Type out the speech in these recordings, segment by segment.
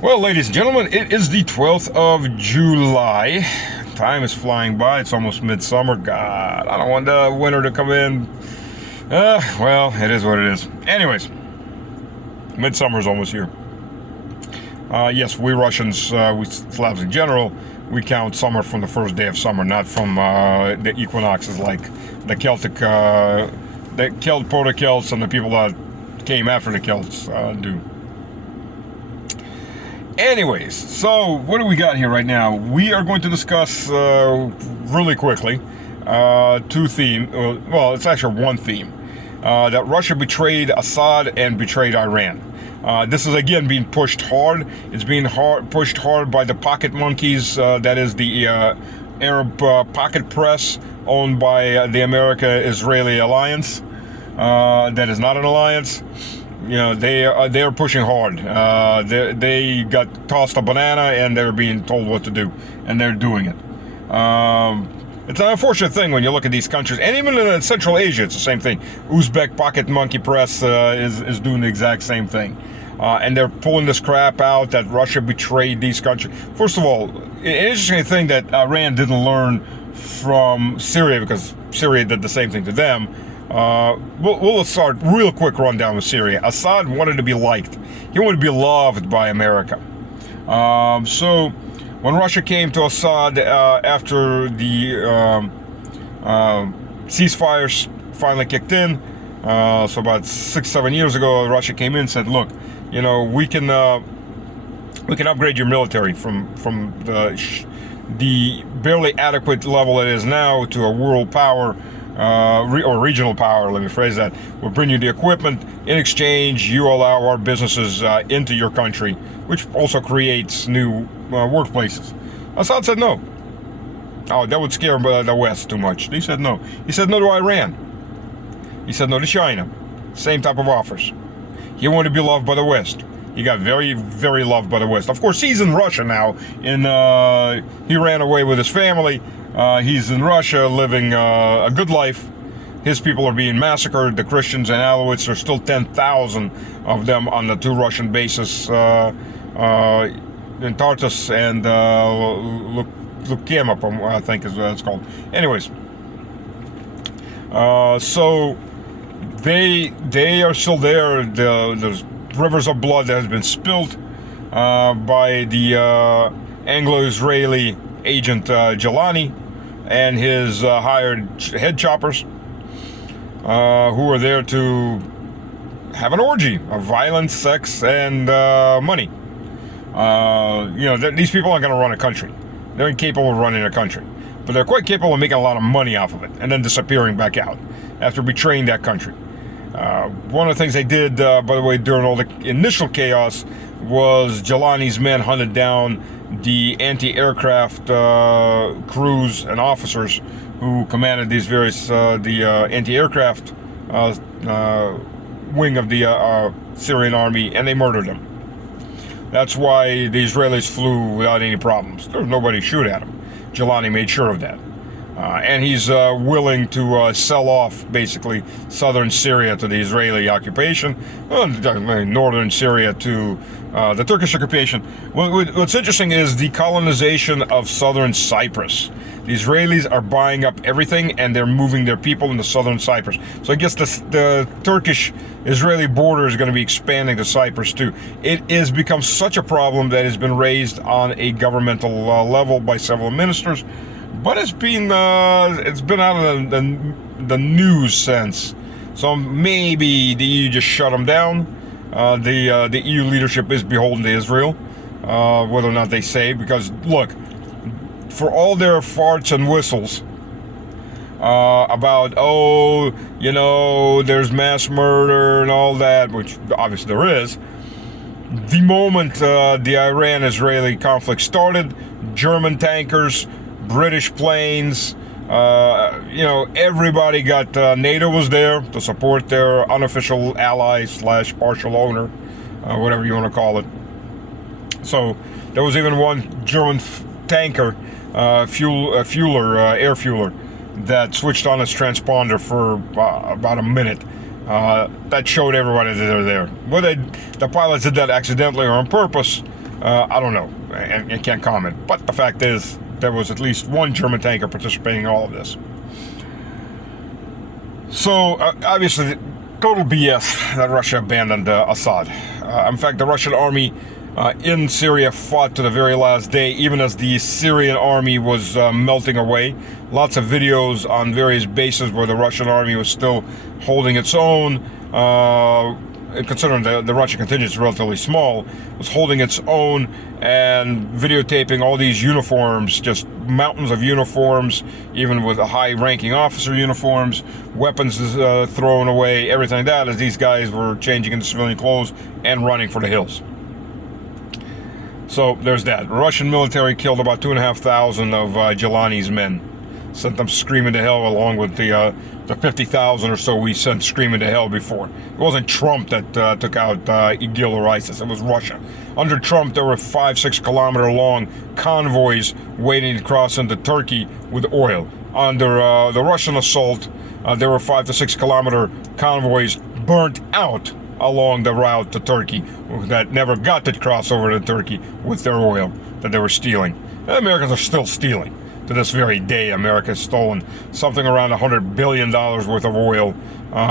Well, ladies and gentlemen, it is the 12th of July. Time is flying by. It's almost midsummer. God, I don't want the winter to come in. Well, it is what it is. Anyways, midsummer is almost here. Yes, we Russians, we Slavs in general, we count summer from the first day of summer, not from the equinoxes like the Celtic, the Proto-Celts and the people that came after the Celts do. Anyways, so what do we got here right now? We are going to discuss really quickly two themes. Well, it's actually one theme. That Russia betrayed Assad and betrayed Iran. This is again being pushed hard. It's being pushed hard by the pocket monkeys. That is the Arab pocket press owned by the America-Israeli alliance. That is not an alliance. You know, they are pushing hard. They got tossed a banana and they're being told what to do, and they're doing it. It's an unfortunate thing when you look at these countries, and even in Central Asia, it's the same thing. Uzbek pocket monkey press is doing the exact same thing, and they're pulling this crap out that Russia betrayed these countries. First of all, an interesting thing that Iran didn't learn from Syria, because Syria did the same thing to them. We'll start real quick rundown with Syria. Assad wanted to be liked. He wanted to be loved by America. So when Russia came to Assad after the ceasefires finally kicked in, so about 6-7 years ago, Russia came in and said, "Look, you know, we can upgrade your military from the barely adequate level it is now to a world power." Or regional power, let me phrase that. We'll bring you the equipment. In exchange, you allow our businesses into your country, which also creates new workplaces. Assad said no. Oh, that would scare the West too much. He said no. He said no to Iran. He said no to China. Same type of offers. He wanted to be loved by the West. He got very, very loved by the West. Of course, he's in Russia now. He ran away with his family. He's in Russia living a good life. His people are being massacred. The Christians and Alawites, there's still 10,000 of them on the two Russian bases in Tartus and Lukema, I think is what it's called. Anyways, so they are still there. There's rivers of blood that has been spilled by the Anglo-Israeli agent Jelani and his hired head choppers, who are there to have an orgy of violence, sex, and money. These people aren't going to run a country. They're incapable of running a country, but they're quite capable of making a lot of money off of it and then disappearing back out after betraying that country. One of the things they did, by the way, during all the initial chaos was Jelani's men hunted down the anti-aircraft crews and officers who commanded these various anti-aircraft wing of the Syrian army, and they murdered them. That's why the Israelis flew without any problems. There was nobody to shoot at them. Jelani made sure of that. And he's willing to sell off, basically, southern Syria to the Israeli occupation, northern Syria to the Turkish occupation. What's interesting is the colonization of southern Cyprus. The Israelis are buying up everything, and they're moving their people into southern Cyprus. So I guess the Turkish-Israeli border is going to be expanding to Cyprus, too. It has become such a problem that has been raised on a governmental level by several ministers. But it's been out of the news sense, so maybe the EU just shut them down. The EU leadership is beholden to Israel, whether or not they say, because look, for all their farts and whistles about there's mass murder and all that, which obviously there is. The moment the Iran-Israeli conflict started, German tankers, British planes, everybody got, NATO was there to support their unofficial ally / partial owner, whatever you want to call it. So there was even one German tanker, air fueler, that switched on its transponder for about a minute. That showed everybody that they're there. Whether the pilots did that accidentally or on purpose, I don't know, and can't comment. But the fact is, there was at least one German tanker participating in all of this. So, obviously, total BS that Russia abandoned Assad. In fact, the Russian army in Syria fought to the very last day, even as the Syrian army was melting away. Lots of videos on various bases where the Russian army was still holding its own. Considering the Russian contingent is relatively small, was holding its own and videotaping all these uniforms, just mountains of uniforms, even with high-ranking officer uniforms, weapons thrown away, everything like that, as these guys were changing into civilian clothes and running for the hills. So there's that. Russian military killed about 2,500 of Jelani's men. Sent them screaming to hell, along with the 50,000 or so we sent screaming to hell before. It wasn't Trump that took out IGIL or ISIS. It was Russia. Under Trump, there were 5-6 kilometer long convoys waiting to cross into Turkey with oil. Under the Russian assault, there were 5 to 6 kilometer convoys burnt out along the route to Turkey that never got to cross over to Turkey with their oil that they were stealing. And the Americans are still stealing. To this very day, America has stolen something around $100 billion worth of oil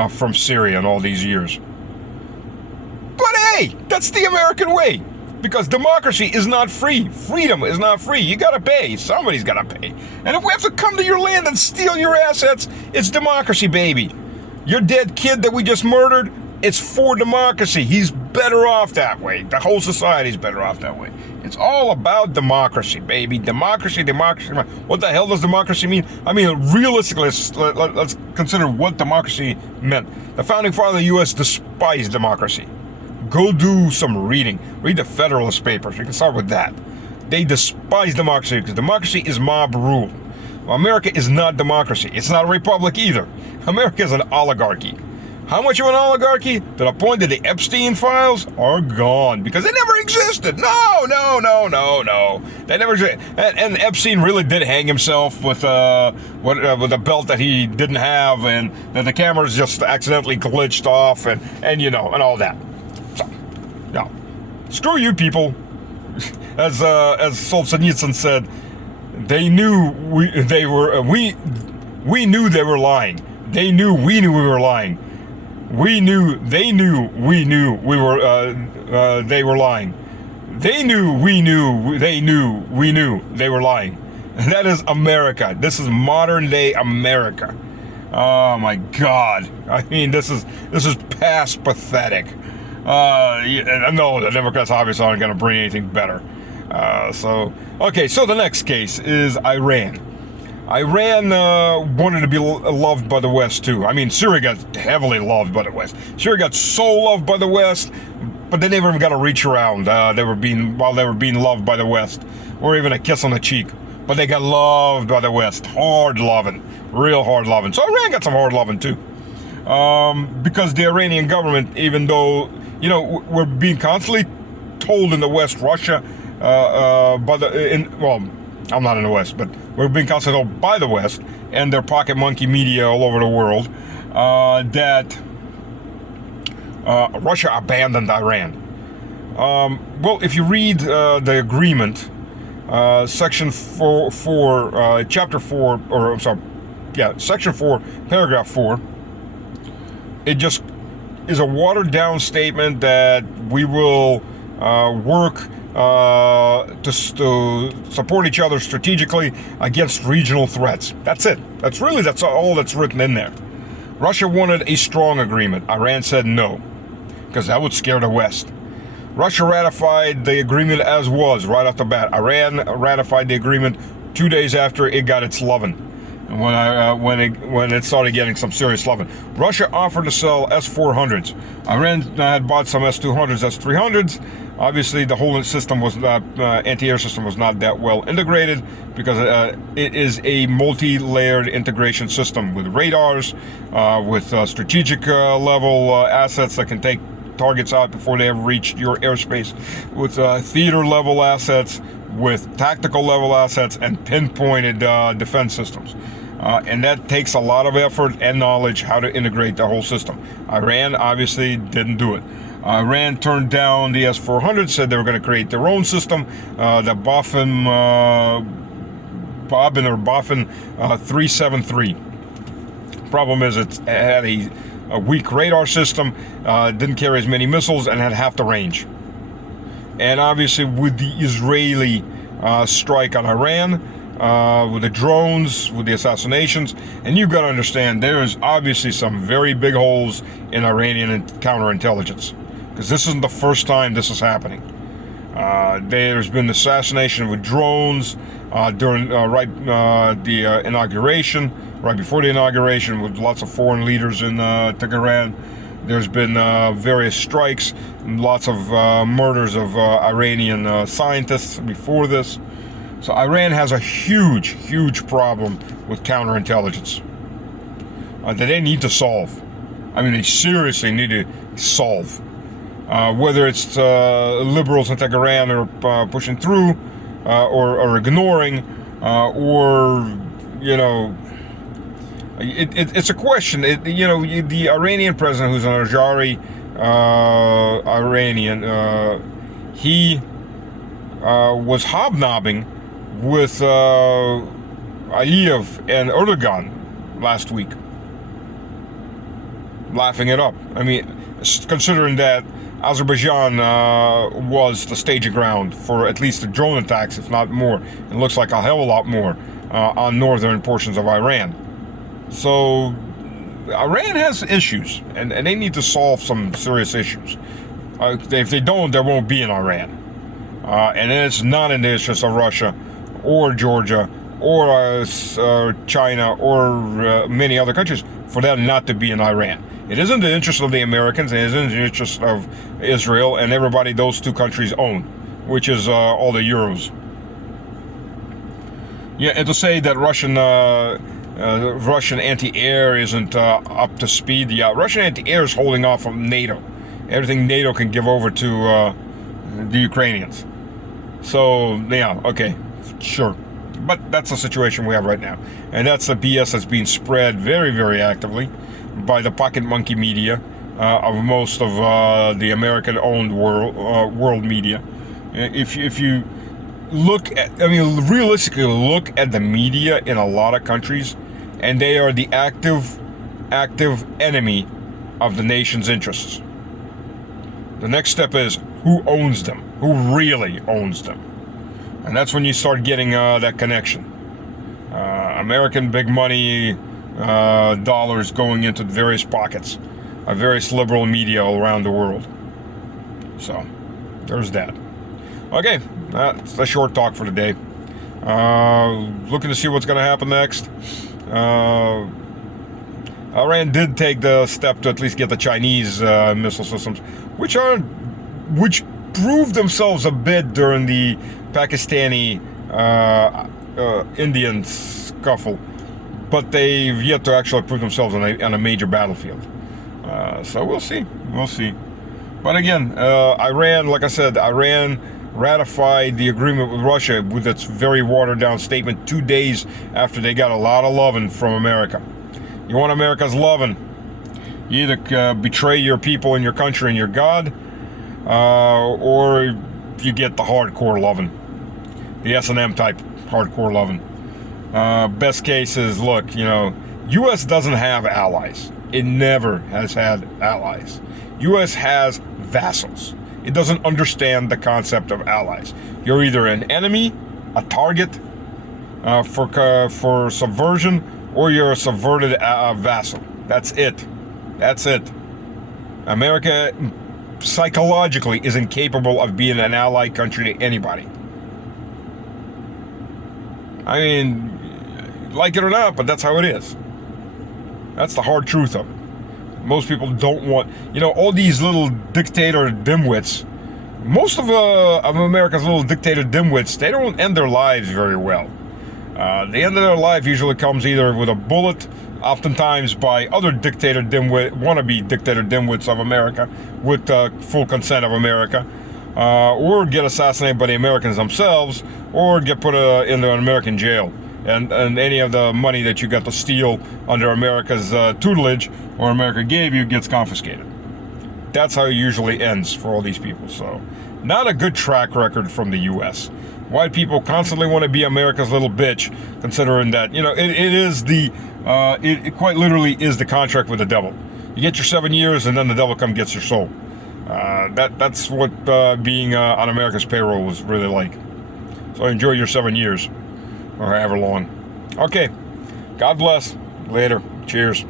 from Syria in all these years. But hey, that's the American way. Because democracy is not free. Freedom is not free. You gotta pay. Somebody's gotta pay. And if we have to come to your land and steal your assets, it's democracy, baby. Your dead kid that we just murdered, it's for democracy. He's better off that way. The whole society's better off that way. It's all about democracy, baby. Democracy, democracy. What the hell does democracy mean? I mean, realistically, let's consider what democracy meant. The founding father of the U.S. despised democracy. Go do some reading. Read the Federalist Papers. You can start with that. They despise democracy because democracy is mob rule. Well, America is not democracy. It's not a republic either. America is an oligarchy. How much of an oligarchy? To the point that the Epstein files are gone because they never existed. No. They never existed. And Epstein really did hang himself with a belt that he didn't have, and then the cameras just accidentally glitched off, and you know, and all that. So, no, screw you people. As Solzhenitsyn said, they knew we knew they were lying. They knew we knew we were lying. We knew, they knew, we knew, we were, they were lying. They knew, we knew, they knew, we knew, they were lying. And that is America. This is modern day America. Oh my God. I mean, this is past pathetic. No, the Democrats obviously aren't going to bring anything better. So the next case is Iran. Iran wanted to be loved by the West too. I mean, Syria got heavily loved by the West. Syria got so loved by the West, but they never even got a reach around. They were being loved by the West, or even a kiss on the cheek. But they got loved by the West, hard loving, real hard loving. So Iran got some hard loving too, because the Iranian government, even though we're being constantly told in the West, Russia, I'm not in the West, but we're being constantly told by the West and their pocket monkey media all over the world that Russia abandoned Iran. Well, if you read the agreement, section 4, chapter 4, or I'm sorry, section 4, paragraph 4, it just is a watered down statement that we will work to support each other strategically against regional threats. That's it. That's all that's written in there. Russia wanted a strong agreement. Iran said no, because that would scare the West. Russia ratified the agreement as was right off the bat. Iran ratified the agreement 2 days after it got its lovin'. When it started getting some serious loving. Russia offered to sell S-400s. Iran had bought some S-200s, S-300s. Obviously, the whole system was not, anti-air system was not that well integrated because it is a multi-layered integration system with radars, with strategic level assets that can take targets out before they have reached your airspace, with theater level assets, with tactical level assets, and pinpointed defense systems. And that takes a lot of effort and knowledge how to integrate the whole system. Iran obviously didn't do it. Iran turned down the S-400, said they were going to create their own system, the Boffin 373. Problem is, it had a weak radar system, didn't carry as many missiles, and had half the range. And obviously, with the Israeli strike on Iran, with the drones, with the assassinations, and you've got to understand, there's obviously some very big holes in Iranian counterintelligence, because this isn't the first time this is happening. There's been assassination with drones during the inauguration, right before the inauguration, with lots of foreign leaders in Tehran. There's been various strikes, and lots of murders of Iranian scientists before this. So Iran has a huge, huge problem with counterintelligence that they need to solve. I mean, they seriously need to solve. Whether it's liberals in Tehran are pushing through, or ignoring, or, you know, it's a question. The Iranian president, who's an Azari Iranian, he was hobnobbing with Aliyev and Erdogan last week, laughing it up. I mean, considering that Azerbaijan was the staging ground for at least the drone attacks, if not more. It looks like a hell of a lot more on northern portions of Iran. So Iran has issues, and they need to solve some serious issues. If they don't, there won't be an Iran. And it's not in the interest of Russia or Georgia or China or many other countries for them not to be in Iran. It isn't the interest of the Americans, and it isn't the interest of Israel and everybody those two countries own, which is all the euros. Yeah, and to say that Russian anti-air isn't up to speed. Yeah, Russian anti-air is holding off from NATO. Everything NATO can give over to the Ukrainians. So, yeah, okay, sure. But that's the situation we have right now. And that's the BS that's being spread very, very actively by the pocket monkey media of most of the American-owned world media. If you look at, I mean, realistically look at the media in a lot of countries, and they are the active enemy of the nation's interests. The next step is, who owns them? Who really owns them? And that's when you start getting that connection. American big money dollars going into various pockets of various liberal media all around the world. So, there's that. Okay, that's a short talk for today. Looking to see what's going to happen next. Iran did take the step to at least get the Chinese missile systems, which proved themselves a bit during the Pakistani Indian scuffle, but they've yet to actually prove themselves on a major battlefield. So we'll see. But again, Iran, like I said, Iran ratified the agreement with Russia with its very watered down statement 2 days after they got a lot of loving from America. You want America's loving, you either betray your people and your country and your God, or you get the hardcore loving, the S&M type hardcore loving. Best case is, look, U.S. doesn't have allies. It never has had allies. U.S. has vassals. It doesn't understand the concept of allies. You're either an enemy, a target for subversion, or you're a subverted vassal. That's it. America psychologically is incapable of being an allied country to anybody. I mean, like it or not, but that's how it is. That's the hard truth of it. Most people don't want, all these little dictator dimwits. Most of America's little dictator dimwits, they don't end their lives very well. The end of their life usually comes either with a bullet, oftentimes by other wannabe dictator dimwits of America, with full consent of America, or get assassinated by the Americans themselves, or get put into an American jail. And any of the money that you got to steal under America's tutelage or America gave you gets confiscated. that's how it usually ends for all these people. So, not a good track record from the U.S. White people constantly want to be America's little bitch, considering that, you know, it is the, it quite literally is the contract with the devil. You get your 7 years, and then the devil comes gets your soul. That's what being on America's payroll was really like. So enjoy your 7 years, or however long. Okay, God bless. Later. Cheers.